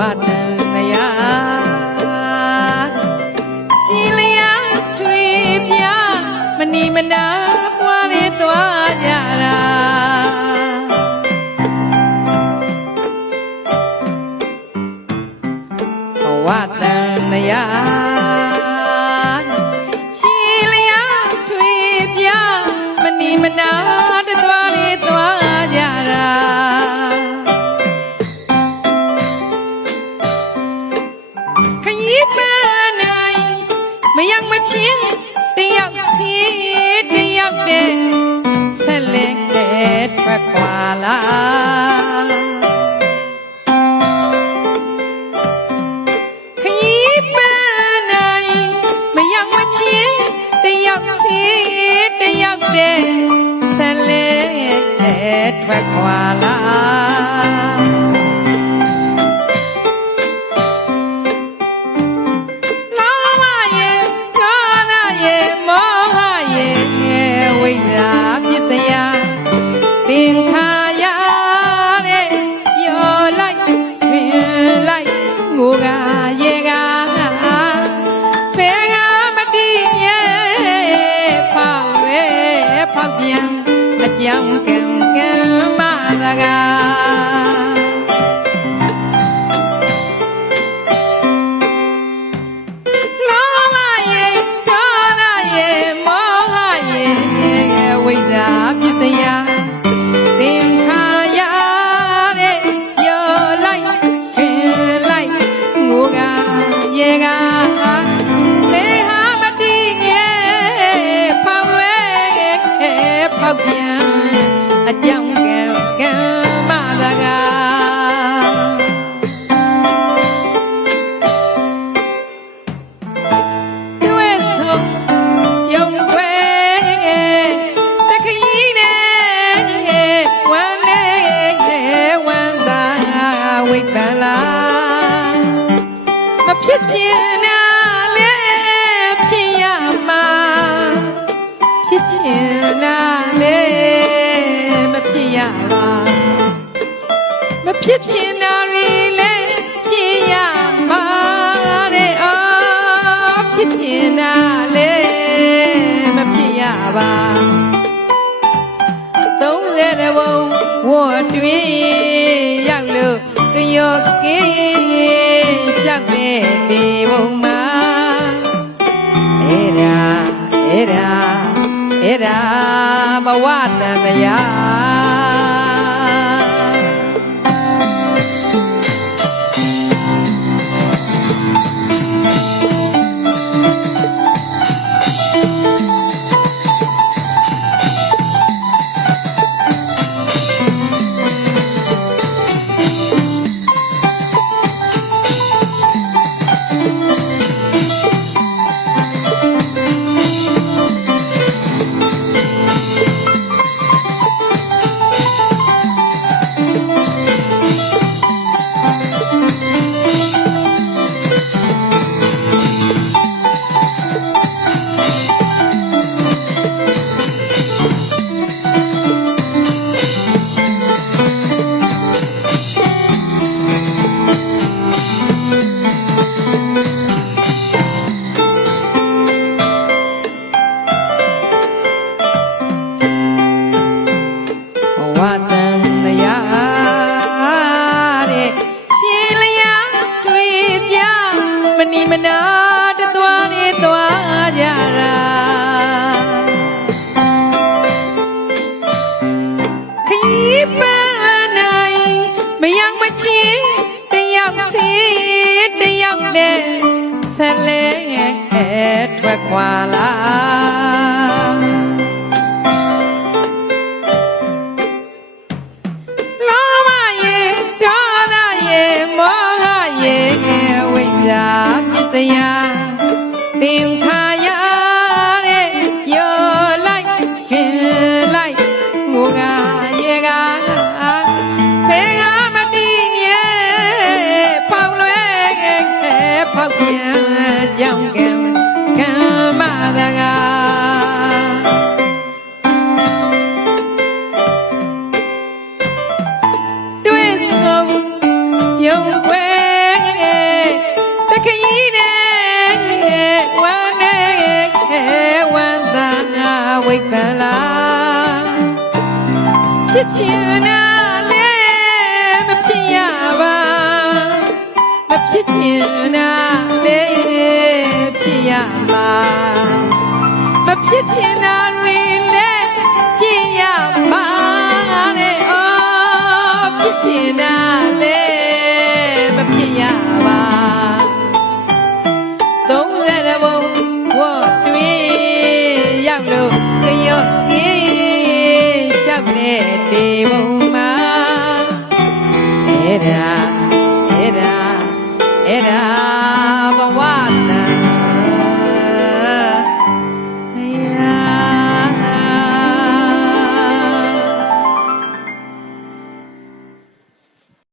တန်တရားရှင်လျာထွေပြမနီမနာပွားရသွားကြတာဘဝတန်တရားရှင်လျာထွေပြမနီမနာသွားရသွားကြတာခရီးပန်းနိုင်မရောက်မချင်းတယောက်စီတယောက်တည်းဆက်လက်တဲ့ထွက်ခွာလာခရီးပန်းနိုင်မရောက်မချင်းတယောက်စီတယောက်တည်းဆက်လက်တဲ့ထွက်ခွာလာသင်္ခါရတဲ့ရော်လိုက်ရွှင်လိုက်ငိုကရေကဖေကမတိမြဲဖောက်ရဲဖောက်ပြန်အကြောင်းကံကံမသကာဝိဇ္ဇာပစ္စယသင်္ခါရတဲ့ရော်လိုက်ရှင်လိုက်ငိုကရေကမေဟာမတိငယ်ဖောက်လွဲဖောက်ပြန်အကြောင်းကံကံမသကာတွေ့ဆုံးကြုံွယ်ဖြစ်ချင်တာလေဖြစ်ရမှာဖြစ်ချင်တာလေမဖြစ်ရပါမဖြစ်ချင်တာလေဖြစ်ရမှာတဲ့အော်ဖြစ်ချင်တာလေမဖြစ်ရပါ30ဘုံဝတ်တွင်ရောက်လို့ကြောကင်းရှောက်မဲ့ဒီဘုံမှာအဲ့ဒါဘဝတန်တရားဝတန်တရားတဲ့ရှင်လျာတွေ့ပြမနီမနာတသွားနေသွားကြတာခရီးပန်းနိုင်မရောက်မချင်းတယောက်စီတယောက်နဲ့ဆက်လဲထွက်ခွာလာဝိဇ္ဇာပစ္စယသင်္ခါရတဲ့ရော်လိုက်ရှင်လိုက်ငိုကရေကဖေကမတိမြဲဖောက်လွဲဖောက်ပြန်ကြောင်းကံကံမသကာတွေ့ဆုံကြုံွယ် ဝိပန်လားဖြစ်ချင်တာလေမဖြစ်ရပါမဖြစ်ချင်တာလေဖြစ်ရမှာမဖြစ်ချင်တာတွေလေဖြစ်ရမှာတဲ့အော်ဖြစ်ချင်တာလေမဖြစ်ရပါ30ဘုံဝတ်တွင်ရောက်လို့ခရော့အေးရှောက်တဲ့ဒီဘုံမှာအဲ့ဒါ